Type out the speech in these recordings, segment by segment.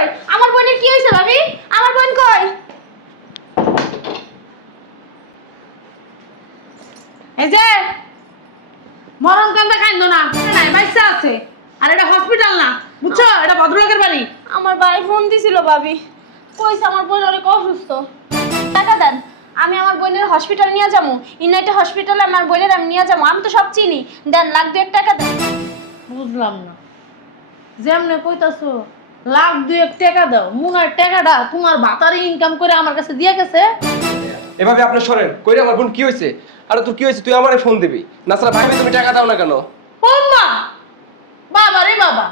কই? আমার বোনের কি হইছে ভাবি? আমার বোন কই? এই যে মরণ কান্দা কান্দো না, নাই বাচ্চা আছে আর এটা হসপিটাল না, বুঝছো? এটা ভদ্রলোকের বাড়ি। আমার ভাই ফোন দিছিল ভাবি, কইছে আমার বোন অনেক অসুস্থ, টাকা দেন, আমি আমার বোনের হসপিটাল নিয়ে যাবো, ইউনাইটেড হসপিটালে আমার বোনের আমি নিয়ে যাবো, আমি তো সব চিনি, দেন লাখ 2 টাকা দেন। বুঝলাম না, যেমনে কইতাছো লাখ 2 টাকা দাও, মুনার টাকাটা তোমার ভাতারে ইনকাম করে আমার কাছে দিয়ে গেছে। এভাবে আপনি সরেন কইরে আমার বোন কি হয়েছে? আরে তোর কি হয়েছে তুই আমারে ফোন দিবি না ছাড়া ভাই তুমি টাকা দাও না কেন? ওম্মা, বাবা রে বাবা,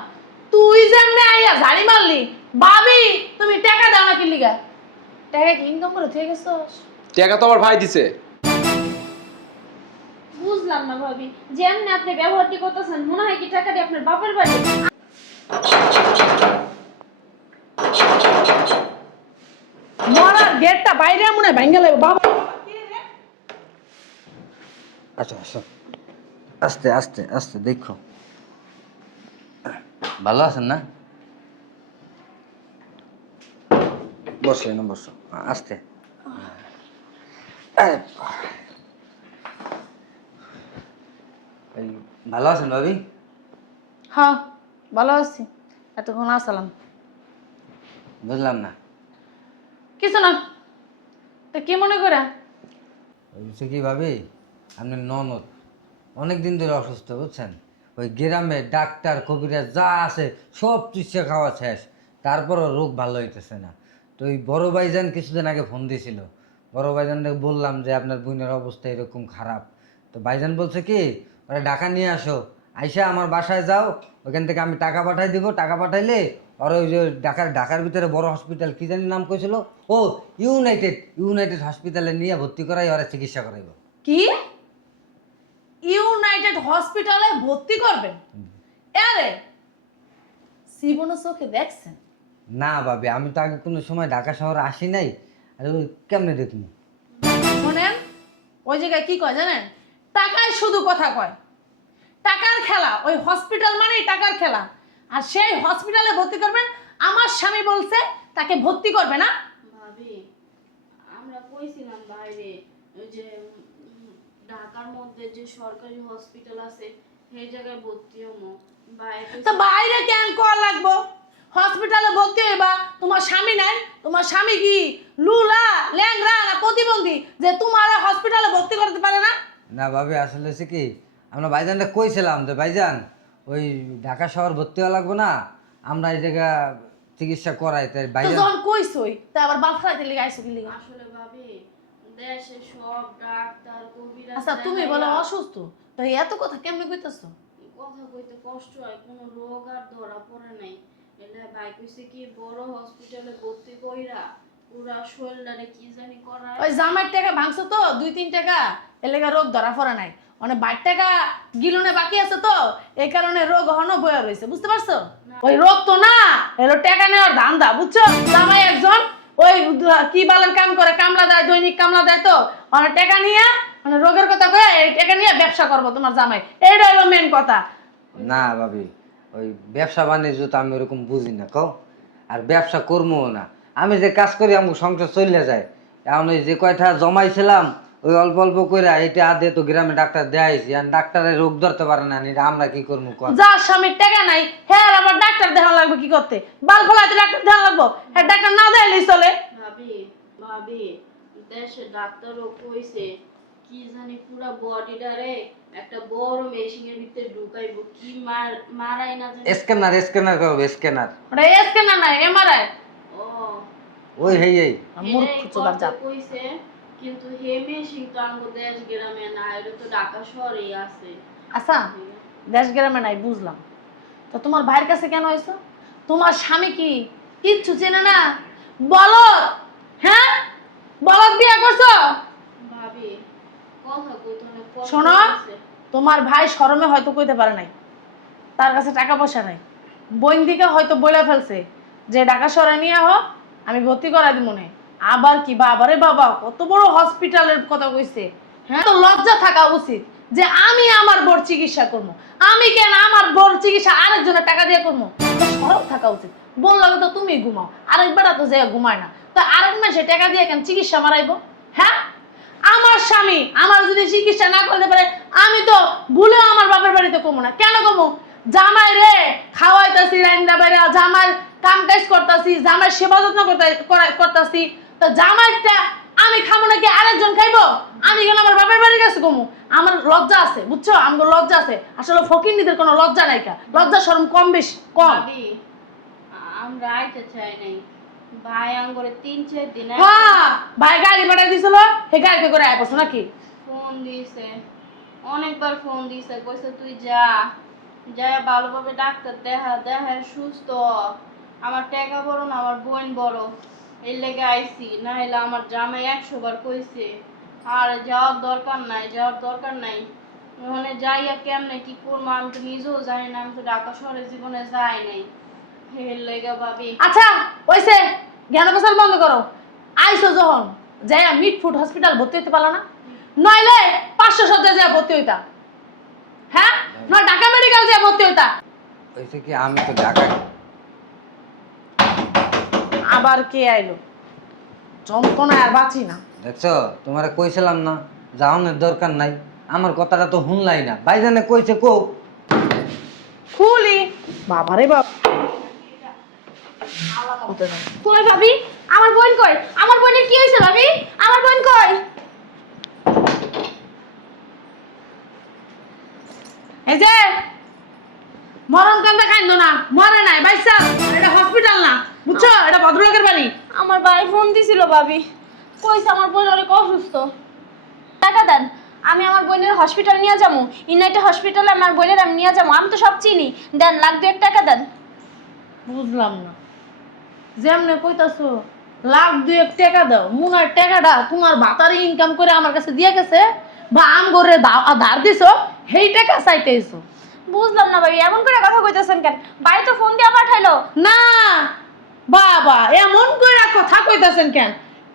তুই যেমনে আইয়া ঝাড়ি মারলি, ভাবি তুমি টাকা দাও না কি লিগা? টাকা কি ইনকাম করে থেকে গেছস? টাকা তো আমার ভাই দিছে। বুঝলাম না ভাবি, যেমনি আপনি ব্যবহারটি করতেছেন মনে হয় কি টাকাটি আপনার বাপের বাড়ি। মরার গেটটা বাইরে মনে হয় ভাঙ্গা লাগবে বাবা। আচ্ছা আচ্ছা, আস্তে আস্তে আস্তে দেখো। ভালো আছেন না? বসো না, বসো আস্তে। এই, ভালো আছেন ভাবি? হ্যাঁ ভালো আছি, এতক্ষণ আসলাম। বুঝলাম না। কিছু না, তা কি মনে করে? হচ্ছে কি ভাবি, আপনার ননদ অনেক দিন ধরে অসুস্থ, বুঝছেন? ওই গ্রামে ডাক্তার কবিরাজ যা আছে সব চিকিৎসা খাওয়া শেষ, তারপরও রোগ ভালো হইতেছে না। তো ওই বড় ভাইজান কিছুদিন আগে ফোন দিয়েছিল, বড় ভাইজানকে বললাম যে আপনার বোনের অবস্থা এরকম খারাপ। তো ভাইজান বলছে কি, ওরা ঢাকা নিয়ে আসো, আইসা আমার বাসায় যাও, ওইখান থেকে আমি টাকা পাঠাই দিব, টাকা পাঠাইলে আর ওই যে ঢাকার ভিতরে বড় হসপিটাল কি জানি নাম কইছিল, ও ইউনাইটেড হসপিটালে নিয়ে ভর্তি করাই ওরা চিকিৎসা করাইব। কি ইউনাইটেড হসপিটালে ভর্তি করবেন? আরে জীবনে চোখে দেখছেন? না ভাবি, আমি তো আগে কোনো সময় ঢাকা শহরে আসি নাই, আর ওই কেমনে দেখবো? শোনেন, ওই জায়গায় কি কয় জানেন? টাকায় শুধু কথা কয়, টাকার খেলা, ওই হসপিটাল মানেই টাকার খেলা। আর সেই হসপিটালে ভর্তি করবেন, আমার স্বামী বলছে তাকে ভর্তি করবে না। ভাবি আমরা কইছিলাম বাইরে ওই যে ঢাকার মধ্যে যে সরকারি হসপিটাল আছে সেই জায়গায় ভর্তি হমো তো বাইরে কেন কল লাগবো? হসপিটালে ভর্তি হইবা, তোমার স্বামী নাই? তোমার স্বামী কি লুলা ল্যাংরা না প্রতিবন্ধী যে তোমার হসপিটালে ভর্তি করতে পারে না? না ভাবি, আসলে হচ্ছে কি, আমরা ভাইজানটা কইছিলাম যে ভাইজান ওই ঢাকা শহর ভর্তি হওয়া লাগবো না, আমরা এই জায়গা চিকিৎসা করাই, তাই তো ভাইজান। যখন কইছই তা আবার বাপ খাইতে লিগে আইছো কি লিগে? আসলে ভাবি দেশে সব ডাক্তার কবিরাজ আচ্ছা তুমি বলে দেখাইয়া অসুস্থ, তো এত কথা কেমনে কইতাছো? কথা কইতে কষ্ট হয়, কোনো রোগ আর ধরা পড়ে নাই। এলে ভাই কইছে কি বড় হসপিটালে ভর্তি কইরা পুরা শরীরটারে কি জানি করায়। ওই জামাইয়ের টাকা ভাঙছো তো 2-3 টাকা, এর লেগে রোগ ধরা পড়ে নাই। মানে 22 টাকা গিলনে বাকি আছে তো এই কারণে রোগ হনো বয়া রইছে, বুঝতে পারছো? ওই রোগ তো না, এলো টাকা নেওয়ার ধান্দা, বুঝছো? জামাই একজন ওই কি বালের কাম করে, কামলা দেয়, দৈনিক কামলা দেয়, তো অনেক টাকা নিয়ে মানে রোগের কথা কয়ে এই টাকা নিয়ে ব্যবসা করবো তোমার জামাই, এইটা হলো মেন কথা। না ভাবি, ওই ব্যবসা বাণিজ্য তো আমি ওরকম বুঝি না, কও। আর ব্যবসা করবো না, আমি যে কাজ করি আমার সংসার চলে যায়। এখন ওই যে কয়টা জমাইছিলাম ওই অল্প অল্প করে এটা আদে তো গ্রামে ডাক্তার দেয়াইছি, আর ডাক্তারের রোগ ধরতে পারে না, এটা আমরা কি করবো? যার স্বামীর টাকা নাই হ্যাঁ আবার ডাক্তার দেখানো লাগবে কি করতে? বাল ফলাইতে ডাক্তার দেখানো লাগবো? হ্যাঁ ডাক্তার না দেখাইলেই চলে। ভাবি ভাবি দেশে ডাক্তারও কইছে কি জানি পুরা বডিটারে একটা বড় মেশিনের ভিতরে ঢুকাইবো, কি মারাই না জানি। স্ক্যানার করবো, স্ক্যানার। ওটা স্ক্যানার না, এমআরআই। ও ওই হেই এই মূর্খ চোদার জাত। কইছে, কিন্তু হে মেশিন তো আমাদের দেশ গ্রামে না, এটা তো ঢাকা শহরেই আছে। আচ্ছা দেশ গ্রামে নাই বুঝলাম, তো তোমার ভাইয়ের কাছে কেন হয়েছো? তোমার স্বামী কি কিচ্ছু চেনে না? বলো, হ্যাঁ বলদ বিয়ে করছো? ভাবি কথা কইতে অনেক কষ্ট শোনো, হইছে। তোমার ভাই শরমে হয়তো কইতে পারে নাই, তার কাছে টাকা পয়সা নাই, বোন দিকে হয়তো বলে ফেলছে যে ঢাকা শহরে নিয়ে হোক আমি ভর্তি করাই দিব মনে। আবার কি বাবারে বাবা, কত বড় হসপিটালের কথা কইছে। হ্যাঁ তো লজ্জা থাকা উচিত যে আমি আমার বোর চিকিৎসা করবো, আমি কেন আমার বোর চিকিৎসা আরেকজনের টাকা দিয়ে করবো? শরম থাকা উচিত, বললাম তো তুমি ঘুমাও, আরেকবার তো যে ঘুমায় না, তো আরেক মাসে টাকা দিয়ে কেন চিকিৎসা মারাইবো? হ্যাঁ, আমার স্বামী আমার যদি চিকিৎসা না করতে পারে, আমি তো ভুলেও আমার বাপের বাড়িতে কমো না। কেন কমো? জামাই রে খাওয়াইতাছি, রান্না বাইরা জামাই কাম কাজ করতাছি, জামাই সেবা যত্ন করতাছি, তো জামাইটা আমি খাবো নাকি আরেকজন খাইবো? আমি গেলে আমার বাপের বাড়ির কাছে কমু, আমার লজ্জা আছে, বুঝছো? আমার লজ্জা আছে। আসলে ফকিন্নিদের কোনো লজ্জা নাই, লজ্জা শরম কম বেশি কম। ভাবি আমরা আইতে চাই নাই, ভাই আঙ্গরে 3-4 দিন হ্যাঁ, ভাই গাড়ি পাঠাই দিছিল, হে গাড়িতে করে আয় পড়ছো নাকি? ফোন দিছে, অনেকবার ফোন দিছে, কইছে তুই যা যা ভালোভাবে ডাক্তার দেখা সুস্থ হ। আমার টাকা বড় না, আমার বোন বড়, এর লেগে আইছি। না হলে আমার জামাই 100 বার কইছে আর যাওয়ার দরকার নাই। ওখানে যাইয়া কেমনে কি করবো আমি তো নিজেও জানি না, আমি তো ঢাকা শহরে জীবনে যাই নাই। এর লেগে ভাবি আচ্ছা ওইসে জ্ঞান প্রচার বন্ধ করো। আইসো যখন যাই মিটফুড হসপিটাল ভর্তি হইতে পারলো না, নইলে 500 সজ্জা যা ভর্তি হইতা। হ্যাঁ, নয় ঢাকা মেডিকেল যা ভর্তি হইতা। হয়েছে কি, আমি তো ঢাকায়। আবার কে আইলো? যন্ত্রণা আর বাঁচি না। দেখছো, তোমারে কইছিলাম না যাওনের দরকার নাই, আমার কথাটা তো শুনলাই না। ভাইজানে কইছে কো খুলি বাবারে বাপ। কই ভাবি? আমার বোন কই? আমার বোনের কি হয়েছে ভাবি? আমার বোন কই? এই যে মরণ কান্দা কান্দো না, মরে নাই বাইসা, এটা হসপিটাল না, বুঝছো? এটা ভদ্রলোকের বাড়ি। আমার ভাই ফোন দিছিল ভাবি, কইছে আমার বোন অনেক অসুস্থ, টাকা দেন আমি আমার বোনের হসপিটাল নিয়ে যাবো, ইউনাইটেড হসপিটালে আমার বোনের আমি নিয়ে যাবো, আমি তো সব চিনি, দেন লাখ 2 টাকা দেন। বুঝলাম না, যেমনে কইতাছো লাখ 2 টাকা দাও, মুনার টাকাটা তোমার বাতারি ইনকাম করে আমার কাছে দিয়ে গেছে, বা আম করে ধার দিছো, সেই টাকা চাইতেছো? বুঝলাম না ভাবি, এমন করে কথা কইতেছেন কেন? ভাই তো ফোন দিয়ে পাঠাইলো। না বাবা, এমন করে কথা কইতাছেন কেন?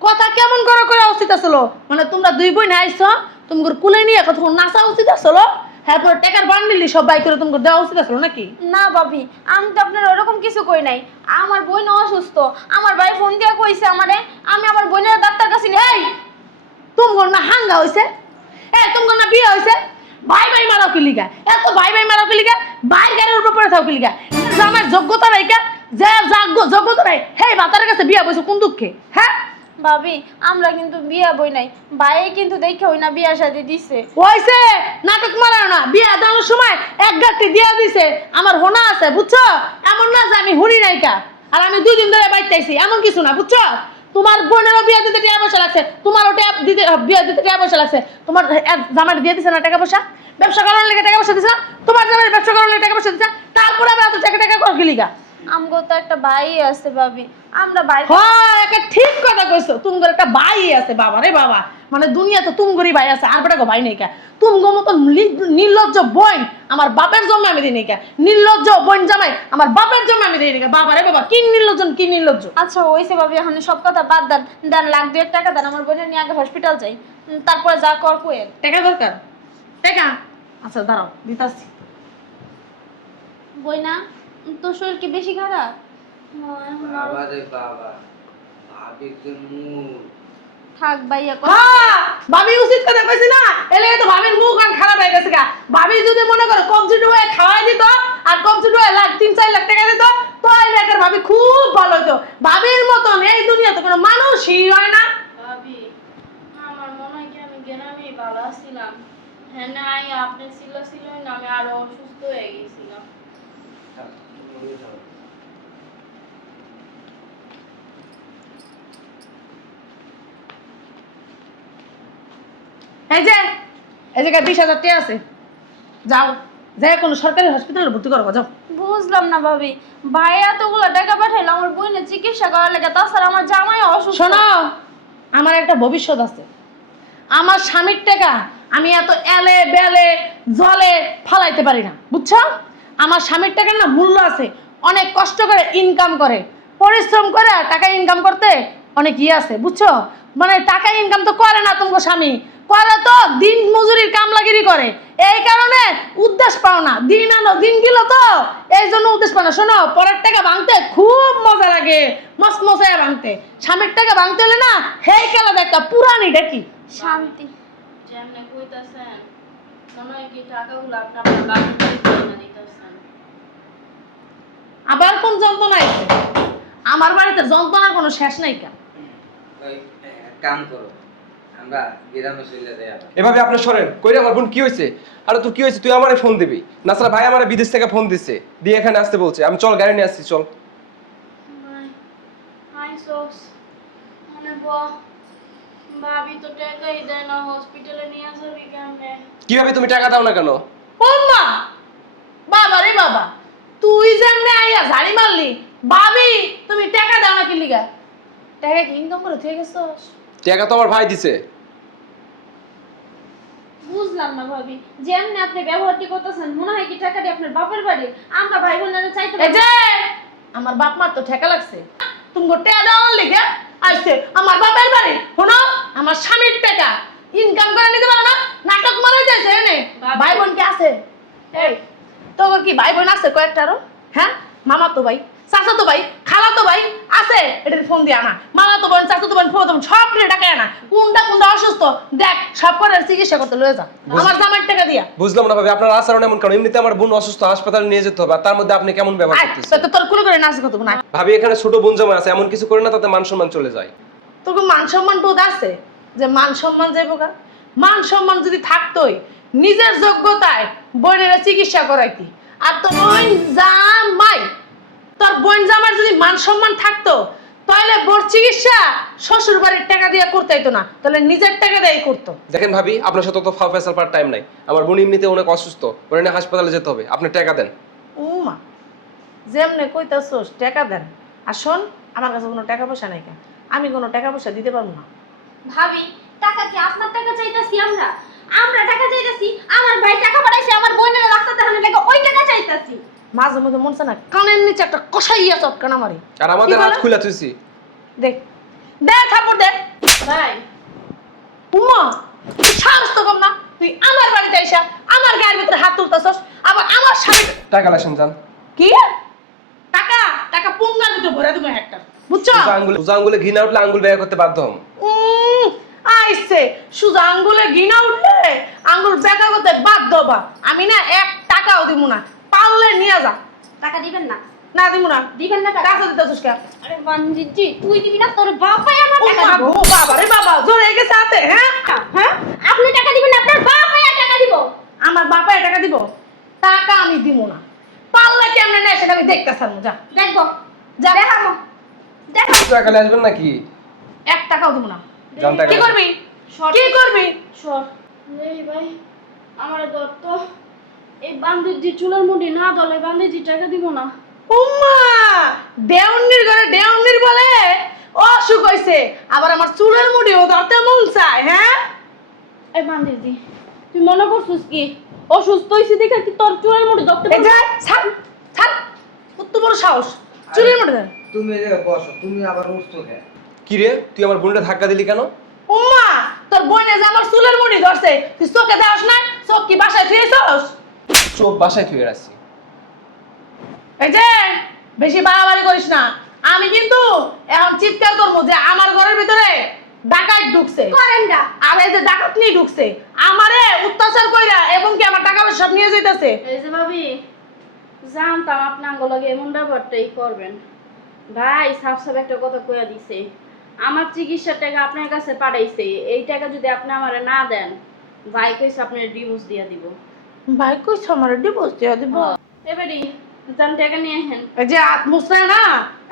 কথা কেমন করে উচিত আসলো? মানে তোমরা দুই বোন আইছো, তোমার কুলে নিয়ে কথা নাচা উচিত আসলো, তারপর টাকার বান্ডিলি সব বাই করে তোমার দেওয়া উচিত আসলো নাকি? না ভাবি, আমি তো আপনার ওরকম কিছু কই নাই, আমার বোন অসুস্থ, আমার ভাই ফোন দিয়ে কইছে আমারে আমি আমার বোনের ডাক্তার কাছে নিয়ে। এই তোমার না হাঙ্গা হইছে? তোমার না বিয়ে হইছে? ভাই ভাই মারাও কি লিগা? এত ভাই ভাই মারাও কি লিগা? ভাই গাড়ির উপর পড়ে থাও কি লিগা? আমার যোগ্যতা নাই কা? যে যোগ্যতা নাই হেই বাতারের কাছে বিয়া বইছে কোন দুঃখে? হ্যাঁ ভাবি, আমরা কিন্তু বিয়া বই নাই, ভাই কিন্তু দেখে হই না বিয়া শাদি দিছে। হইছে, নাটক মারাও না। বিয়া দেওয়ার সময় এক গাঁটটি দিয়া দিছে, আমার হোনা আছে, বুঝছো? এমন না যে আমি হুনি নাই কা, আর আমি 2 দিন ধরে বাইতেছি, এমন কিছু না, বুঝছো? তোমার বোনেরও বিয়া দিতে টাকা পয়সা লাগছে, তোমারও বিয়া দিতে টাকা পয়সা লাগছে। তোমার জামাই দিয়ে দিছে না টাকা পয়সা? ব্যবসা করার লেগে টাকা পয়সা দিছে না? তোমার জামাই ব্যবসা করার লেগে টাকা পয়সা দিছে না? তারপরে আবার এত টাকা কর কি লিগা? আমগো তো একটা ভাই আছে ভাবি, আমরা ভাই। হ্যাঁ, একটা ঠিক কথা কইছো, তোমার একটা ভাই আছে। বাবা রে বাবা, মানে দুনিয়াতে তুমগরি ভাই আছে, আর বেটা ভাই নেই কা? তুমগো মতো নির্লজ্জ বোন আমার বাপের জন্মে আমি দিই নাই কা? নির্লজ্জ বোন জামাই আমার বাপের জন্মে আমি দিই নাই কা? বাবা রে বাবা, কি নির্লজ্জ কি নির্লজ্জ। আচ্ছা হইছে ভাবি, এখন সব কথা বাদ দেন, দেন লাখ 2 টাকা দেন, আমার বোনের নিয়ে আগে হসপিটাল যাই, তারপরে যা কর কোয়েন। টাকা দরকার? টাকা আচ্ছা দাঁড়াও দিতাছি। বইনা, তোর শরীর কি বেশি খারাপ? বাবা রে বাবা, ভাবি যে মুখ। থাক ভাইয়া, হ্যাঁ, ভাবি উচিত কথা কইছি না? এলে তো ভাবির মুখ আর খারাপ হয়ে গেছে গা। ভাবি যদি মনে করো কমজি ডুয়ে খাওয়াই দিত, আর কমজি ডুয়ে 3-4 লাখ টাকা দিত, তো এই লেখার ভাবি খুব ভালো হতো। ভাবির মতন এই দুনিয়াতে কোনো মানুষই হয় না। ভাবি আমার মনে হয় কি আমি গ্রামে ভালো ছিলাম, হ্যাঁ না আপনি ছিলেন না, আমি আরো অসুস্থ হয়ে গেছিলাম। এই যে এই জায়গায় 20,000 টাকা আছে, যাও যাই কোনো সরকারি হসপিটালে ভর্তি করবো, যাও। বুঝলাম না ভাবি, ভাই এতগুলো টাকা পাঠাইলো আমার বোনের চিকিৎসা করার লেগে, তাছাড়া আমার জামাই অসুস্থ। শোনো, আমার একটা ভবিষ্যৎ আছে। আমার স্বামীর টাকা আমি এত এলে বেলে জলে ফালাইতে পারি না, বুঝছো? আমার স্বামীর টাকার না মূল্য আছে, অনেক কষ্ট করে ইনকাম করে, পরিশ্রম করে টাকা ইনকাম করতে অনেক আছে, বুঝছো? মানে টাকা ইনকাম তো করে না তোমার স্বামী, করে তো দিন মজুরির কামলাগিরি করে, এই কারণে উদ্দেশ্য পাও না। দিন আনো দিন গেল তো এই জন্য উদ্দেশ্য পাও না। শোনো, পরের টাকা ভাঙতে খুব মজা লাগে, মস্ত মজায় ভাঙতে। স্বামীর টাকা ভাঙতে হলে না হেই খেলা দেখা পুরানি ডাকি। শান্তি। যেমনে কইতাছেন মনে হয় কি টাকাগুলো আপনি আপনার বাড়ির থেকে কিনে দিতেছেন। আবার কোন যন্ত্রণা আছে? আমার বাড়িতে যন্ত্রণার কোনো শেষ নাই কেন? ওই কাম করো, আমরা গ্রামে চলে যাই আবার। এভাবে আপনি সরেন, কইরে আমার বোন কি হয়েছে? আরে তোর কি হয়েছে তুই আমারে ফোন দিবি। নাসরা ভাই আমারে বিদেশ থেকে ফোন দিছে, দিয়ে এখানে আসতে বলছে। আমি চল গাড়ি নিয়ে আসছি, চল। ভাই হাই সোস মানে ভাবি তো টাকাই দেয় না, হসপিটালে নিয়ে যাবি কেমনে? কিভাবে তুমি টাকা দাও না কেন? ও মা, বাবা রে বাবা, তুই যেমনে আইয়া ঝাড়ি মারলি, ভাবি তুমি টাকা দাও না কি লিগা? টাকা কি ইনকাম করে থেকে গেছস? টাকা তো আমার ভাই দিছে। বুঝলাম না ভাবি, যেমনি আপনি ব্যবহারটি করতেছেন মনে হয় কি টাকাটি আপনার বাপের বাড়ির। আমরা ভাই বোনেরা চাইতে এই যে আমার বাপ মার তো ঠেকা লাগছে, তুমি টাকা দেওয়ার লিগা আইছে আমার বাপের বাড়ি। শোনো, আমার স্বামীর টাকা ইনকাম করে নিতে পারো না, নাটক মারা যাইছে এনে। ভাই বোন কি আছে? এই তোর কি ভাই বোন আছে কয়েকটারও? হ্যাঁ, মামা তো ভাই, চাচা তো ভাই, খালা তো ভাই আছে, এটার ফোন দিয়ে আনা। মামা তো বোন, চাচা তো বোন, ফুফা তো বোন, সব রে টাকা আনা। কোনটা অসুস্থ দেখ, সব করে চিকিৎসা করতে লয়ে যা আমার জামার টাকা দিয়া। বুঝলাম না ভাবি, আপনার আচরণ এমন কেন? এমনিতে আমার বোন অসুস্থ, হাসপাতালে নিয়ে যেতে হবে, আর তার মধ্যে আপনি কেমন ব্যবহার করতেছেন? তো তোর কুলো করে নাচ কত না? ভাবি এখানে ছোট বোন জামাই আছে, এমন কিছু করে না তাতে মান সম্মান চলে যায়। তোকে মান সম্মান বোধ আছে যে মান সম্মান যাইব গা? মান সম্মান যদি থাকতোই নিজের যোগ্যতায় বোনের চিকিৎসা করাইতি। আর তোর বোন জামাই, তোর বোন জামার যদি মান সম্মান থাকতো তাহলে বোর চিকিৎসা শ্বশুর বাড়ির টাকা দিয়ে করতে হইতো না, তাহলে নিজের টাকা দিয়ে করতো। দেখেন ভাবি, আপনার সাথে তো ফাও ফেসাল পাওয়ার টাইম নাই। আমার বোন এমনিতে অনেক অসুস্থ, ওরে নিয়ে হাসপাতালে যেতে হবে, আপনি টাকা দেন। উমা যেমনে কইতাছোস টাকা দেন। আর শোন, আমার কাছে কোনো টাকা পয়সা নাই কেন, আমি কোনো টাকা পয়সা দিতে পারবো না। ভাবি টাকা কি আপনার টাকা চাইতাছি? আমরা টাকা চাইতাছি? আমার ভাই টাকা পাঠাইছে আমার বোনের ডাক্তার দেখানোর লাগে, ওই টাকা চাইতাছি। মাঝে মধ্যে মন চায় না কানের নিচে একটা কষাইয়া চটকানা মারি। আর আমাদের হাত খুলে তুইছি। দেখ দেখ থাপড় দেখ। ভাই উমা সাহস তো কম না, তুই আমার বাড়িতে আইসা আমার গায়ের ভিতরে হাত তুলতাছস, আবার আমার স্বামী। টাকা লাসেন যান। কি টাকা? টাকা পুঙ্গার ভিতরে ভরে দেবো একটা, বুঝছো? সোজা আঙ্গুলে ঘি না উঠলে আঙ্গুল ব্যয় করতে বাধ্য হম। আইছে সুজা আঙ্গুলে ঘিনা উঠলে আঙ্গুল বেকা করতে বাধ্য হবা। আমি না এক টাকাও দিব না, পারলে নিয়ে যা। টাকা দিবেন না? না দিব না। দিবেন না টাকা? কাছে দিতেছস কে? আরে বাঞ্জিজি, তুই দিবি না, তোর বাপাই আমার টাকা দিব। ও বাবা রে বাবা, জোরে গেছে হাতে। হ্যাঁ হ্যাঁ, আপনি টাকা দিবেন না, আপনার বাপাই টাকা দিব। আমার বাপা টাকা দিব? টাকা আমি দিব না, পারলে কেমনে নেয় সেটা আমি দেখতেছাম। যা দেখবো, যা দেখাবো দেখা। টাকা আসবেন নাকি? এক টাকাও দিব না। যান টাকা কি লাসেন। করবি? কি করবি? সর এই ভাই আমারে দত্ত এই বান্ধবী চুলার মুড়ি না দলে বান্ধবী টাকা দিব না। উম্মা দেওনির ঘরে দেওনির বলে অসুখ হইছে, আবার আমার চুলের মুড়িও ধরতে মন চায়। হ্যাঁ এই বান্ধবী তুই মনে করছিস কি অসুস্থ হইছি দেখে কি তোর চুলার মুড়ি ধরতে এই যে ছাড় ছাড়, কত বড় সাহস চুলের মুড়ি ধরে। তুমি এই জায়গায় বসো, তুমি আবার উঠছো কেন? কি রে, তুই আমার বোনটা ধাক্কা দিলি কেন? উম্মা তোর বোনে যে আমার চুলের মুড়ি ধরছে, তুই চোখে দেওয়াস না? চোখ কি বাসায় থুয়েছস? চোখ বাসায় থুয়ে রাখছি। এই যে বেশি বাড়াবাড়ি করিস না, আমি কিন্তু এখন চিৎকার করবো যে আমার ঘরের ভিতরে ডাকাত ঢুকছে। করেন না। আর এই যে ডাকাত নিয়ে ঢুকছে, আমারে অত্যাচার কইরা এবং কি আমার টাকা পয়সা সব নিয়ে যাইতেছে। এই যে ভাবি জানতাম আপনি আঙ্গলগে এমন ব্যবহারটাই করবেন। ভাই সাফ সাফ একটা কথা কইয়া দিছে, আমার চিকিৎসার টাকা আপনার কাছে পাঠাইছে, এই টাকা যদি আপনি আমারে না দেন ভাই কইছে আপনার ডিভোর্স দিয়া দিব। ভাই কইছ আমার ডিভোর্স দিয়ে দিব? এবারে জান টাকা নিয়ে আহেন। এই যে মুসরা না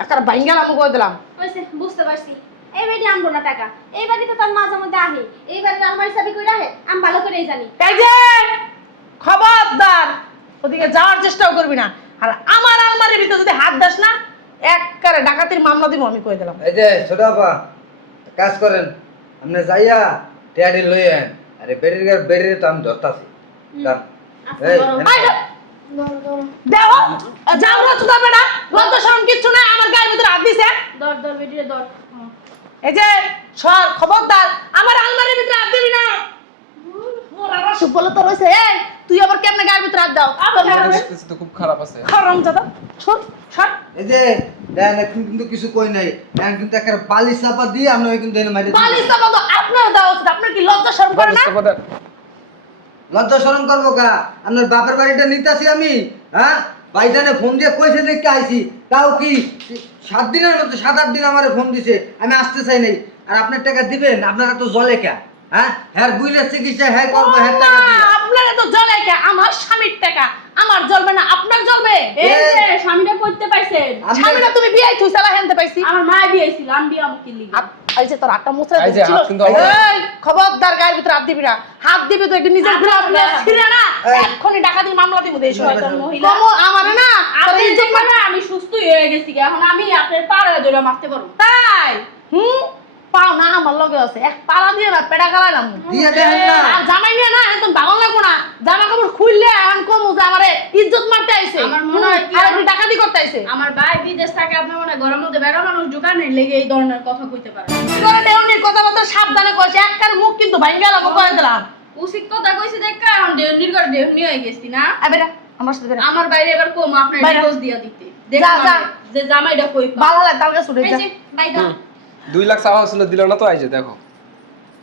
একটা বাইঙ্গাল আমি কই দিলাম। হইছে, বুঝতে পারছি। এই বাড়ি আনবো না টাকা, এই বাড়িতে তোর মাঝে মধ্যে আহে, এই বাড়িতে আলমারি চাবি কইরা আহে, আমি ভালো করেই জানি। এই যে খবরদার ওদিকে যাওয়ার চেষ্টাও করবি না, আর আমার আলমারির ভিতরে যদি হাত দাস না একবারে ডাকাতির মামলা দিব আমি কই দিলাম। এই যে ছোট আপা, কাজ করেন, আপনি যাইয়া টেয়ারি লই আন। আরে বেরিয়ে তো আমি ধরতাছি। এই দেও যাও না তুই যাবে না, লজ্জা শরম কিচ্ছু নাই, আমার গায়ের ভিতরে হাত দিছে। দর দর বেটিরে দর। এই যে সর খবরদার আমার আলমারির ভিতরে হাত দিবি না। আসুক বলে তো রয়েছে। এই তুই আবার কেমনে গায়ের ভিতরে হাত দাও? দেখতেছি তো খুব খারাপ আছে। হারাম জাদা, সর সর। এই যে দেন এখন কিন্তু কিছু কই নাই, এখন কিন্তু একটা বালি চাপা দিয়ে আমরা কিন্তু এনে মাইরে বালিশ চাপা তো আপনার দেওয়া উচিত। আপনার কি লজ্জা শরম করে না? লজ্জা শরম করবো কা? আপনার বাপের বাড়িটা নিতেছি আমি, হ্যাঁ? ভাইজানে ফোন দিয়ে কইছে দেখতে আইছি, তাও কি 7 দিনের মতো 7-8 দিন আমারে ফোন দিছে, আমি আসতে চাই নাই। আর আপনার টাকা দিবেন, আপনারা তো জলে কে? হ্যাঁ, হ্যাঁ বুইলের চিকিৎসা হ্যাঁ করবো, হ্যাঁ টাকা দিবেন। আপনার তো জ্বলে কে? আমার স্বামীর টাকা আমার জ্বলবে না, আপনার জ্বলবে। এই যে স্বামীটা করতে পাইছেন, স্বামীরা তুমি বিয়ে থুইছালা হেনতে পাইছি। আমার মা বিয়েছিল, আমি বিয়ে আমাকে লিখি। এই যে তোর আটটা মুছরা এই যে দিছিল। হাত কিন্তু আমার- এই খবরদার গায়ের ভিতরে হাত দিবি না। হাত দিবি তো একটু নিজের ঘুরে আসলে ছিড়ে না। এক্ষুনি ডাকাতির মামলা দিব দেই সময়। শয়তান মহিলা। কমো আমারে না তোর আপনি ইজ্জত যে মানে আমি সুস্থই হয়ে গেছি, এখন আমি আপনার পাড়ায় ধরে মারতে পারবো। তাই পাও না আমার লগে আছে এক পালা দিয়ে না পেড়া গালাইলাম দিয়ে দেন না। আর জামাই নিয়ে না একদম ভালো লাগবো না। জামা কাপড় খুললে এখন কমু যে আমারে ইজ্জত মারতে আইছে। আমার মনে হয় কি আর একটু ডাকাতি করতে আইছে। আমার ভাই বিদেশ থাকে, আপনার মনে হয় ঘরের মধ্যে বেড়া মানুষ ঢুকানোর লেগে এই ধরনের কথা কইতে পারে। তোর দেউনির কথাবার্তা সাবধানে কইছে, একখান মুখ কিন্তু ভাঙ্গা লাগবো কয়ে দিলাম। উচিত কথা কইছি দেখা, এখন নির্গর নিয়ে হয়ে গেছি না। আই বেটা আমার সাথে বেটা আমার বাইরে এবার কম আপনার বাইরে। ডিভোর্স দিয়া দিতে যা, দেখলাম যা। যে জামাইটা কই পা। ভালো লাগে তার কাছে ছুটে যা। বাইদা 2 লাখ চাওয়া ছিল, দিল না তো। এই যে দেখো,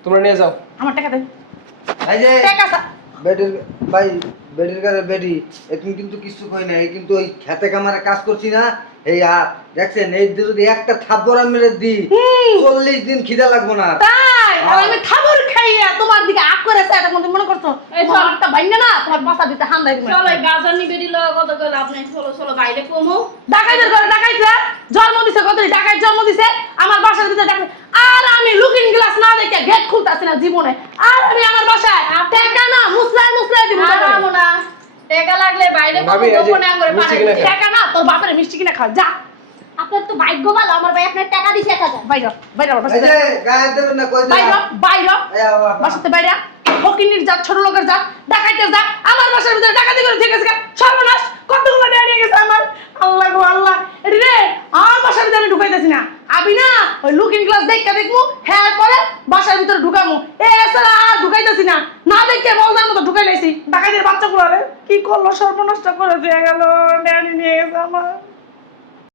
তোমরা নিয়ে যাও। আমার টাকা দে এই যে টাকা বেডির ভাই, বেডির কাছে বেডি, এখন কিন্তু কিছু কই নাই, কিন্তু ওই খেতে কামারে কাজ করছি না, এই দেখছেন এই যদি একটা থাপ্পড় আমি মেরে দিই 40 দিন খিদা লাগবো না। তাই আর আমি খাবার খাইয়া তোমার দিকে আগ করেছে এটা মনে করছো এই চল। একটা ভাঙ্গা না তোমার পাছা দিতে হান্দাই দিবে। চলো এই গাজার নিবে দিল কত কইল আপনি, চলো চলো বাইরে কমো। ডাকাইতের ঘরে ডাকাইছে জন্ম দিছে কত ডাকাইত জন্ম দিছে আমার বাসার ভিতরে ডাকাই। আর আমি লুকিং গ্লাস না দেখে গেট খুলতাছি না জীবনে। আর আমি আমার বাসায় টাকা না মুসলাই মুসলাই দিব আরামো না, টাকা লাগলে বাইরে কমো, ভাবি, এই যে গোপনে আঙ্গুরে মিষ্টি পাঠাই কিনে দিতে। খাও। টাকা না তোর বাপের মিষ্টি কিনে খা যা। আপনার তো ভাগ্য ভালো, আমার ভাই আপনার টাকা দিছে 1000। বাইরে বাইরে এই বাসাতে যে গায়ে দেবেন না কই বাইরে দিলাম। বাইরে এই আবার। বাসাতে বাইরে ফকিনির জাত ছোট লোকের জাত ডাকাইতের জাত আমার বাসার ভিতরে ডাকাতি করে ঠিক আছে সর্বনাশ কতগুলো টাকা নিয়ে গেছে আমার। আল্লাহ গো আল্লাহ এটি রে আমার বাসার ভিতরে আমি ঢুকাইতেছি না। আমি না ওই লুকিং গ্লাস দেখা দেখমু হ্যাঁ পরে বাসার ভিতরে ঢুকামু এছাড়া আর ঢুকাইতেছি না। না দেখে বলদার মতো ঢুকাই লাইছি। ডাকাইতের বাচ্চাগুলো কি করলো সর্বনষ্ট করে দিয়ে গেল, ড্যাডি নিয়ে গেছে আমার।